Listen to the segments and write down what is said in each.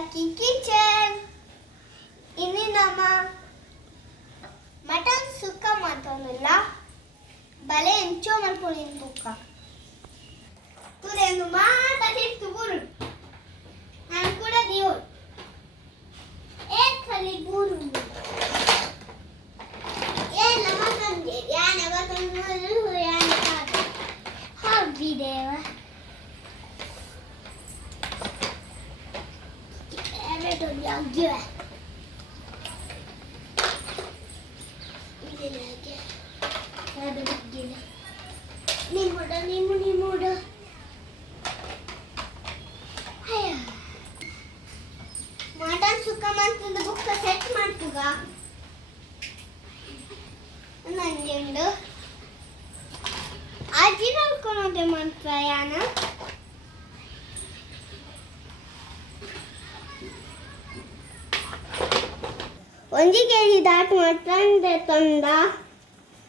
Lucky Kitchen. Ini nama Mutton Sukka mattonilla bale encho malpulin tukka. Turendu maata hittu buru. Nan kuda diu. Khali buru. Nama kanje yana batonu yana kada. Habbi deva. To jaga. Ini lagi. Ada begini. Ni muda. Ayah. Mutton Sukka mantu book set mantuga. Nanjundu. Ajinal konote mantrayana. ಒಂಜಿ KG ದಾಟ್ mutton ತಂದ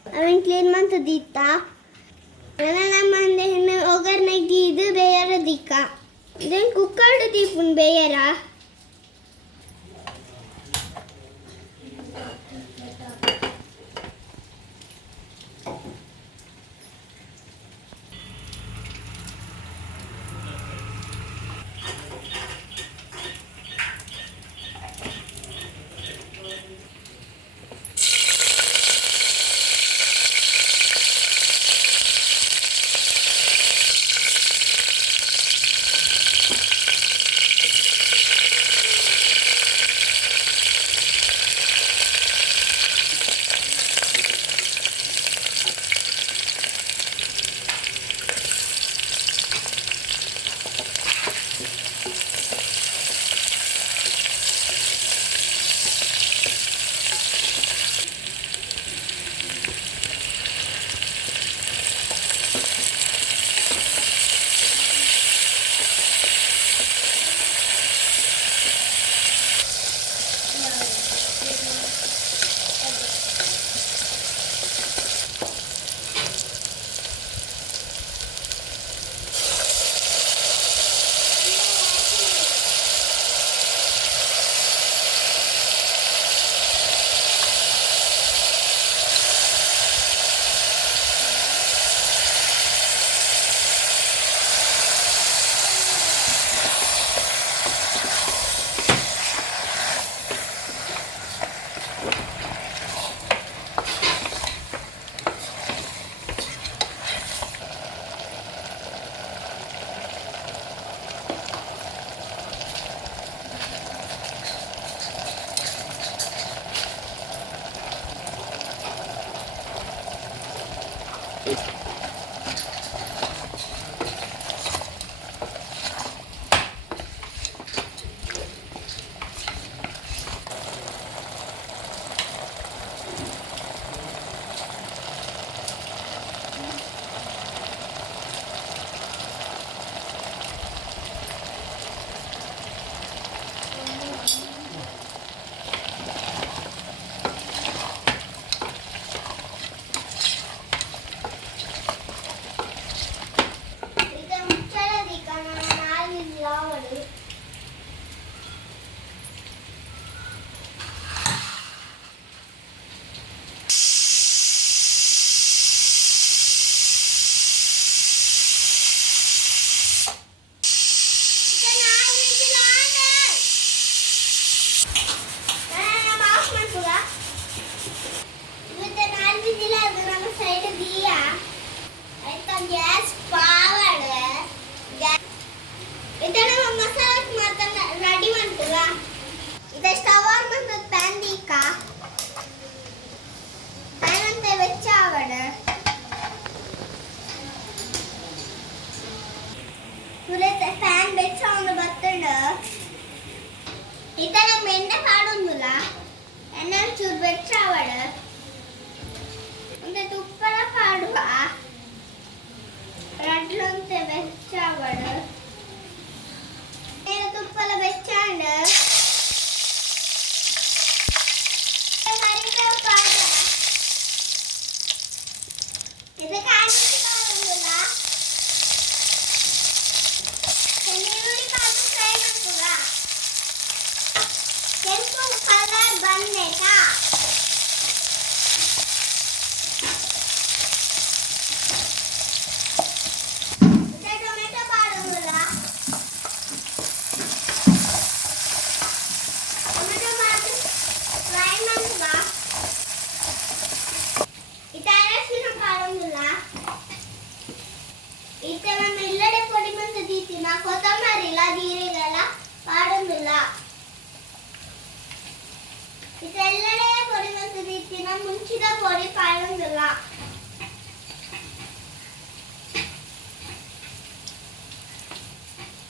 ಅವನ್ clean month ದಿತ್ತ ನನ್ನ ಮಂದೆ ಹೆಣ್ಣು ಒಗರ್ನಾಗ ಇದು ಬೇಯರ ದಿಕ್ಕ then ಕುಕ್ಕರ್ಡ್ ದೀಪುನ್ ಬೇಯರ ಕೆಂಪು colour ಬಂದೈತಾ? Tomato ಮಾಡೋದಿಲ್ಲ. Tomato ಮಾಡಿ ಫ್ರೈ ಮಾಡುವ. ಇತ್ತ ಅರಶಿನ ಮಾಡೋದಿಲ್ಲ. ಇತ್ತ ನಮ್ಮ ಇಲ್ಲಡೆ ಪೊಡಿ ಮಂತ ದೀತಿನ ಕೊತ್ತಂಬರಿ ಇಲ್ಲ ಜೀರಿಗೆಲ್ಲ ಮಾಡೋದಿಲ್ಲ. ಇದೆಲ್ಲಡೆ ಪೊಡಿ ಮಂತ ದೀತಿನ ಮುಂಚಿದ ಪೊಡಿ ಮಾಡೋದಿಲ್ಲ.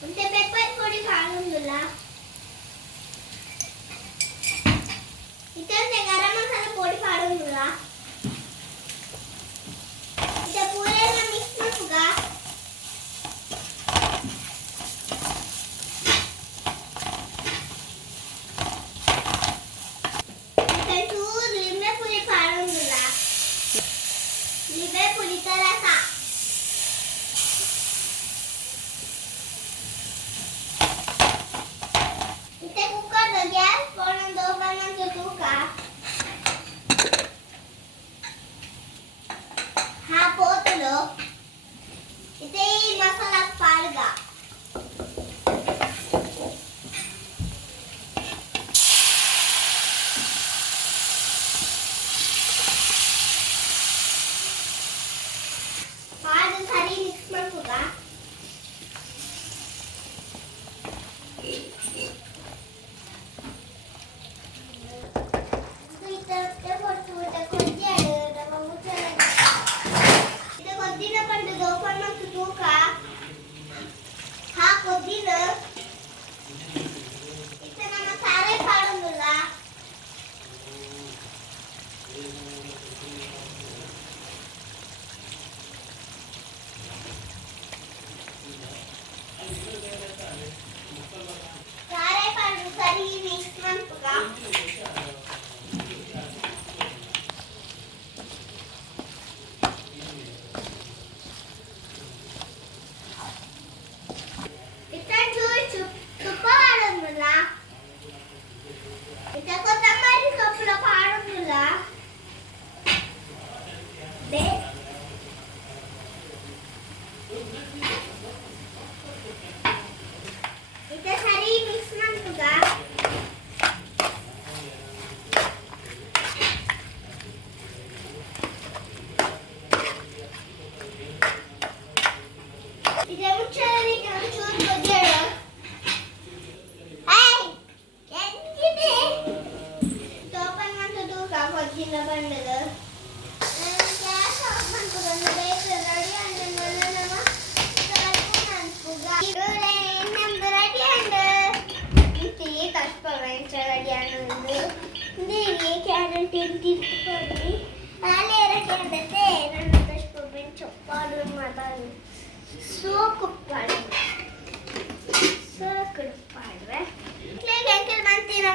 ಮತ್ತೆ ಪೆಪ್ಪರ್ ಪೊಡಿ ಮಾಡೋದಿಲ್ಲ. ಇದಕ್ಕೆ ಗರಂ ಮಸಾಲ ಪೊಡಿ ಮಾಡೋದಿಲ್ಲ. ಇದು ಪೂರೆಲ್ಲ ಮಿಕ್ಸ್ ಮಾಡುಗ. ಮತ್ತೆ ಚೂರು ಲಿಂಬೆ ಪುಡಿ ಮಾಡೋದಿಲ್ಲ. ಲಿಂಬೆ ಪುಡಿ ರಸ. ಮತ್ತೆ ಕುಕ್ಕರ್ ಗ್ಯಾಸ್ ಕೊಡೊಂದು ಬನ್ನೊಂದು ತೂಕ. పోతులు ఇదే మసాలా పాలుగా పాలు సరి మిక్స్ ಮಾಡ್ಕುದಾ.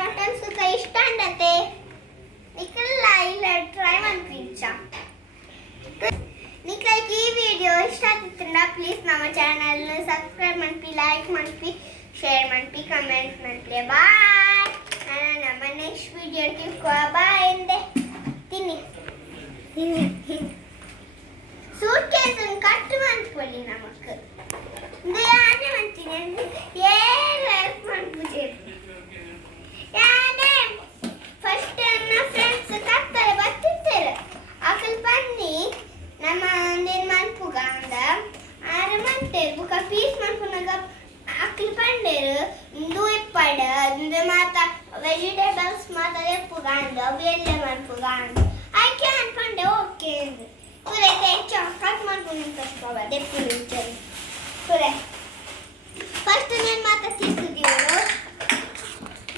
ಮಟನ್ ಸುಕ್ಕ ಇಷ್ಟ ಅಂಡತೆ ನಿಕ್ಕೆಲ್ಲ ಇಲ್ಲ ಟ್ರೈ ಮಾಡ್ತೀಂಚಾ ನಿಕ್ಲೈಕ್ ಈ ವಿಡಿಯೋ ಇಷ್ಟ ಆಗ್ತಿತ್ತಂಡ ಪ್ಲೀಸ್ ನಮ್ಮ ಚಾನಲ್ ಸಬ್ಸ್ಕ್ರೈಬ್ ಮಾಡ್ಪಿ ಲೈಕ್ ಮಾಡ್ಪಿ ಶೇರ್ ಮಾಡ್ಪಿ ಕಮೆಂಟ್ ಮಾಡ್ಪಿ ಬಾಯ್ ನಾನು ನಮ್ಮ ನೆಕ್ಸ್ಟ್ ವಿಡಿಯೋಕ್ಕೆ ಬಾಯ್ ಎಂದೆ ತಿನ್ನಿ ಸೂಟ್ ಕೇಸ್ ಕಟ್ ಮಾಡ್ಕೊಳ್ಳಿ ನಮಕ್ ಇದು ಯಾನೇ ಮಾಡ್ತೀನಿ ಏನು ಹೆಲ್ಪ್ ಮಾಡ್ಬೋದು ಯಾನೇ ಫಸ್ಟ್ ನನ್ನ ಫ್ರೆಂಡ್ಸ್ ಕಟ್ತಾರೆ ಬರ್ತಿರ್ತಾರೆ ಅಕಲ್ ಬನ್ನಿ ನಮ್ಮ ಒಂದೇನು ಮನ್ಪುಗ ಅಂದ ಆರು ಮಂಟೇರು ಬುಕ್ಕ ಪೀಸ್ ಮನ್ಪುನಾಗ ಅಕ್ಕಲ್ ಪಂಡೇರು ಇಂದು ಇಪ್ಪಡ ಇಂದು ಮಾತ ವೆಜಿಟೇಬಲ್ಸ್ ಮಾತ ಎಪ್ಪುಗ ಅಂದ ಅವು ಎಲ್ಲ ಮನ್ಪುಗ ಅಂದ ಆಯ್ಕೆ ಅನ್ಕೊಂಡೆ ಓಕೆ ಅಂದು ಪುರೇ ಕಟ್ ಮಾಡ್ಕೊಂಡು ಕಟ್ಕೋಬ ದೆಪ್ಪು ನಿಂಚರು ಪುರೇ ಫಸ್ಟ್ నేను ಮಾತ తీస్తుదివరు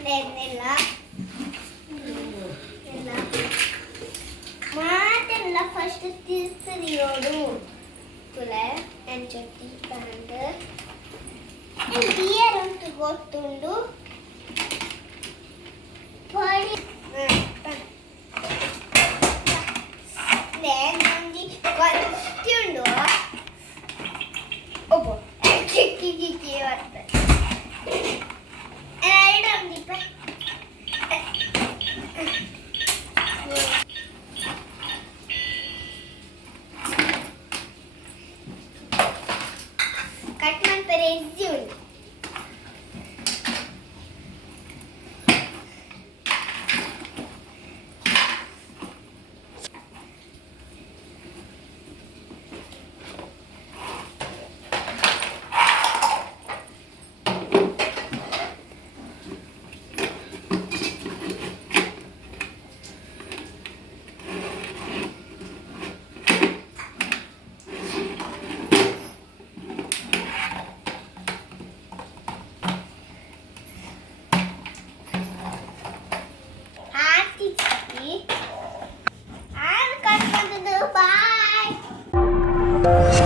నేనెಲ್ಲ ಮಾತೆಲ್ಲ ಫಸ್ಟ್ తీస్తుదివరు ಪುರೇ ನಾನು ಚಟ್ಟಿ ಕಂಡ ಬಿಯರ್ ಅಂತ ಗೊತ್ತುಂಡು ಪಡಿ ನಂದಿ ಗೊತ್ತುಂಡು ಒಬ್ಬ ಕಿಕ್ಕಿ ಕಿಕ್ಕಿ ಬರ್ತದೆ ಐಡಮ್ ದೀಪ ಕಟ್ ಮಾಡ್ತಾರೆ ಈಸಿ ಉಂಟು. Bye.